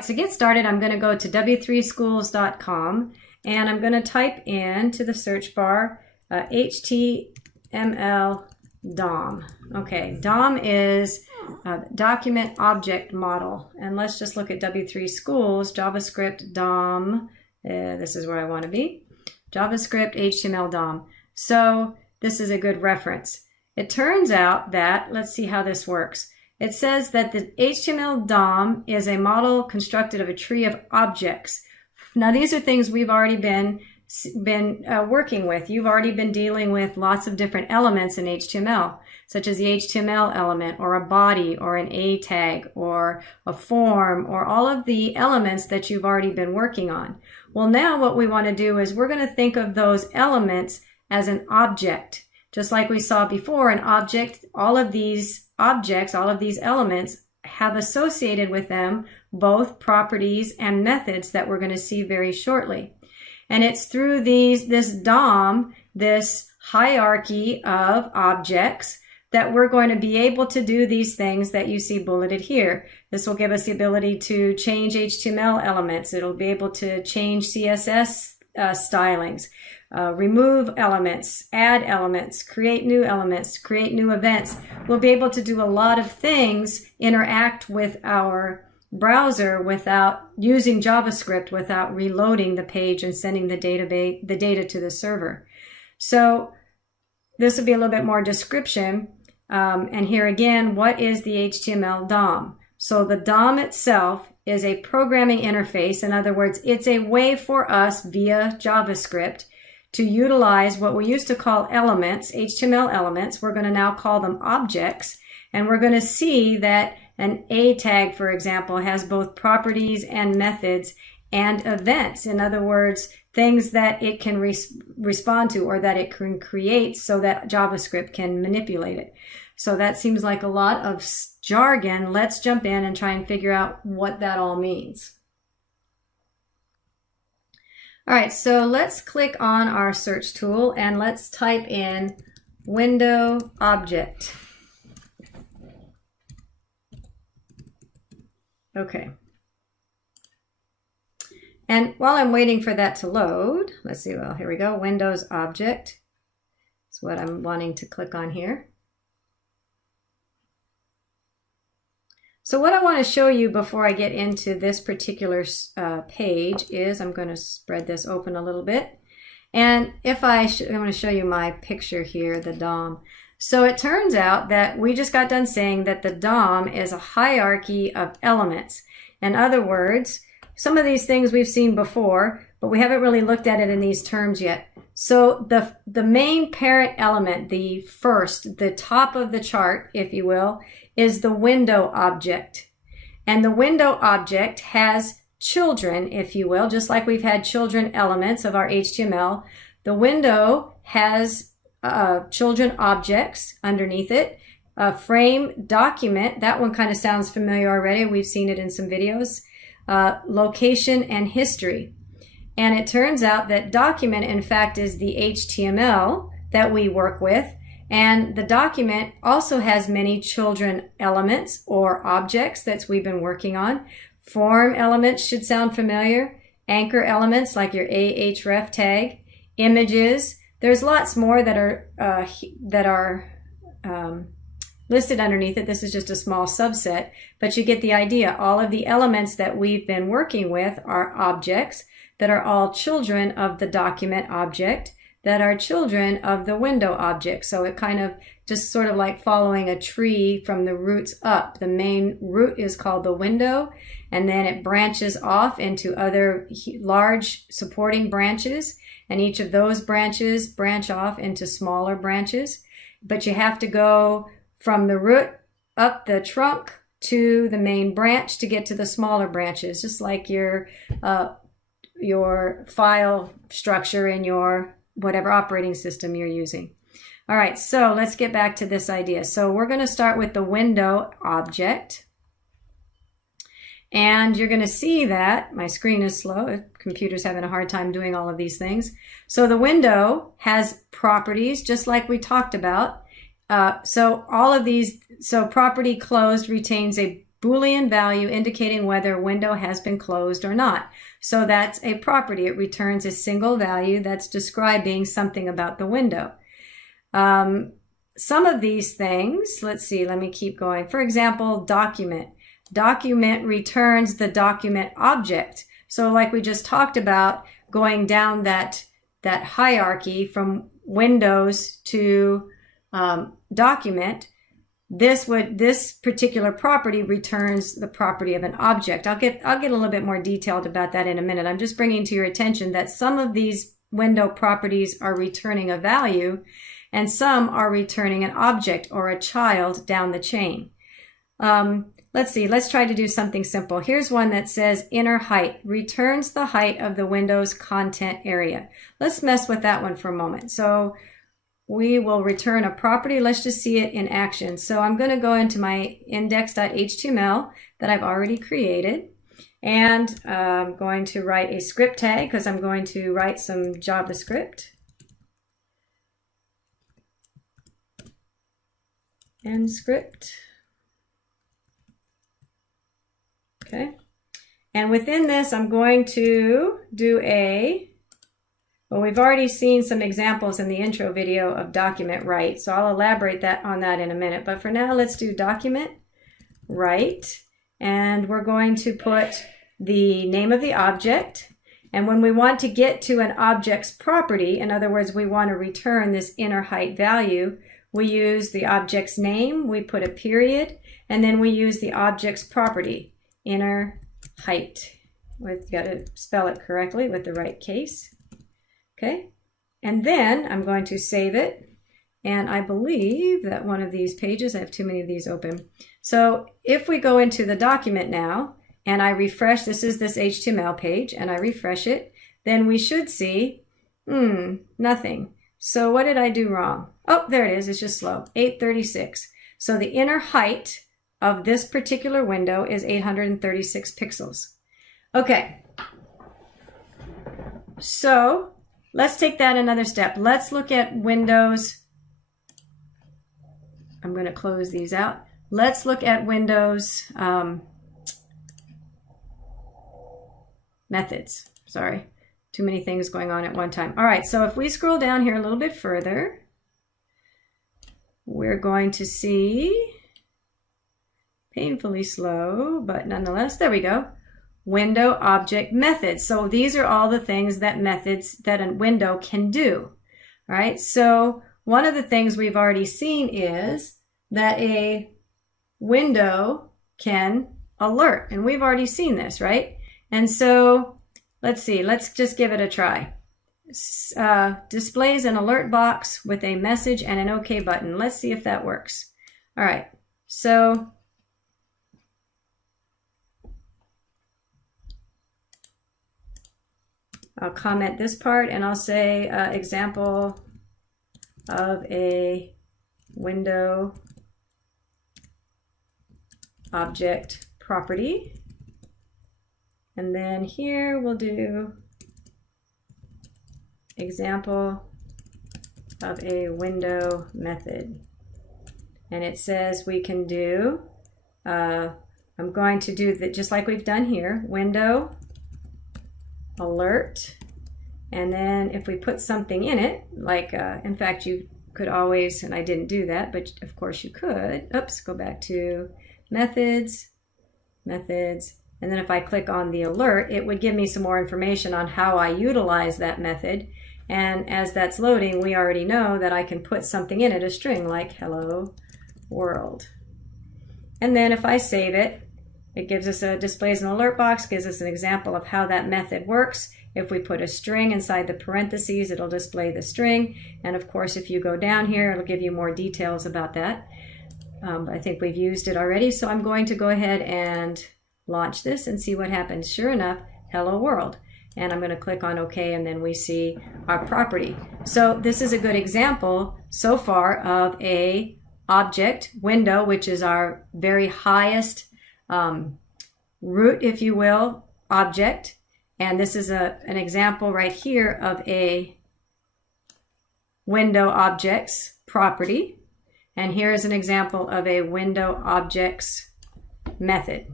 right, to get started, I'm going to go to w3schools.com and I'm going to type in to the search bar HTML DOM. Okay, DOM is Document Object Model. And let's just look at W3 Schools, JavaScript DOM. This is where I want to be. JavaScript HTML DOM. So this is a good reference. It turns out that, let's see how this works. It says that the HTML DOM is a model constructed of a tree of objects. Now these are things we've already been working with. You've already been dealing with lots of different elements in HTML, such as the HTML element or a body or an A tag or a form or all of the elements that you've already been working on. Well, now what we want to do is we're going to think of those elements as an object. Just like we saw before, an object, all of these objects, all of these elements have associated with them both properties and methods that we're going to see very shortly. And it's through this DOM, this hierarchy of objects, that we're going to be able to do these things that you see bulleted here. This will give us the ability to change HTML elements. It'll be able to change CSS stylings, remove elements, add elements, create new elements, create new events. We'll be able to do a lot of things, interact with our browser without using JavaScript, without reloading the page and sending the data to the server. So this will be a little bit more description. And here again, what is the HTML DOM? So the DOM itself is a programming interface. In other words, it's a way for us via JavaScript to utilize what we used to call elements, HTML elements. We're going to now call them objects. And we're going to see that an A tag, for example, has both properties and methods and events. In other words, things that it can respond to or that it can create so that JavaScript can manipulate it. So that seems like a lot of jargon. Let's jump in and try and figure out what that all means. All right, so let's click on our search tool and let's type in window object. Okay. And while I'm waiting for that to load, let's see, well, here we go, Windows object. That's what I'm wanting to click on here. So what I want to show you before I get into this particular page is, I'm going to spread this open a little bit. And if I'm going to show you my picture here, the DOM. So it turns out that we just got done saying that the DOM is a hierarchy of elements. In other words, some of these things we've seen before, but we haven't really looked at it in these terms yet. So the main parent element, the top of the chart, if you will, is the window object. And the window object has children, if you will, just like we've had children elements of our HTML. The window has children objects underneath it. A frame document, that one kind of sounds familiar already. We've seen it in some videos. Location and history. And it turns out that document, in fact, is the HTML that we work with. And the document also has many children elements or objects that we've been working on. Form elements should sound familiar. Anchor elements like your ahref tag. Images. There's lots more that are listed underneath it. This is just a small subset, but you get the idea. All of the elements that we've been working with are objects that are all children of the document object, that are children of the window object. So it kind of just sort of like following a tree from the roots up. The main root is called the window, and then it branches off into other large supporting branches, and each of those branches branch off into smaller branches. But you have to go from the root up the trunk to the main branch to get to the smaller branches, just like your file structure in your whatever operating system you're using. All right, so let's get back to this idea. So we're going to start with the window object. And you're going to see that my screen is slow. The computer's having a hard time doing all of these things. So the window has properties, just like we talked about. So all of these, so property closed retains a Boolean value indicating whether a window has been closed or not. So that's a property. It returns a single value that's describing something about the window. Some of these things, let's see, let me keep going. For example, document. Document returns the document object. So like we just talked about, going down that hierarchy from windows to document, this particular property returns the property of an object. I'll get a little bit more detailed about that in a minute. I'm just bringing to your attention that some of these window properties are returning a value, and some are returning an object or a child down the chain. Let's see, let's try to do something simple. Here's one that says inner height, returns the height of the window's content area. Let's mess with that one for a moment. So we will return a property. Let's just see it in action. So I'm going to go into my index.html that I've already created. And I'm going to write a script tag because I'm going to write some JavaScript. And script. Okay. And within this, I'm going to do well, we've already seen some examples in the intro video of document write, so I'll elaborate on that in a minute. But for now, let's do document write, and we're going to put the name of the object. And when we want to get to an object's property, in other words, we want to return this inner height value, we use the object's name, we put a period, and then we use the object's property, inner height. We've got to spell it correctly with the right case. Okay, and then I'm going to save it, and I believe that one of these pages, I have too many of these open. So if we go into the document now, and I refresh, this is this HTML page, and I refresh it, then we should see, nothing. So what did I do wrong? Oh, there it is, it's just slow, 836. So the inner height of this particular window is 836 pixels. Okay, so let's take that another step. Let's look at Windows. I'm going to close these out. Let's look at Windows methods. Sorry, too many things going on at one time. All right, so if we scroll down here a little bit further, we're going to see, painfully slow, but nonetheless, there we go. Window object methods. So these are all the things that methods that a window can do. All right, so one of the things we've already seen is that a window can alert, and we've already seen this, right? And so let's see, let's just give it a try. Displays an alert box with a message and an OK button. Let's see if that works. All right, so I'll comment this part and I'll say example of a window object property. And then here we'll do example of a window method. And it says we can do, I'm going to do that just like we've done here, window alert, and then if we put something in it, like in fact you could always, and I didn't do that, but of course you could, oops, go back to methods, and then if I click on the alert, it would give me some more information on how I utilize that method. And as that's loading, we already know that I can put something in it, a string like hello world. And then if I save it, it gives us displays an alert box, gives us an example of how that method works. If we put a string inside the parentheses, it'll display the string. And of course, if you go down here, it'll give you more details about that. I think we've used it already. So I'm going to go ahead and launch this and see what happens. Sure enough, hello world. And I'm going to click on OK, and then we see our property. So this is a good example so far of a object window, which is our very highest root, if you will, object. And this is an example right here of a window objects property. And here's an example of a window objects method.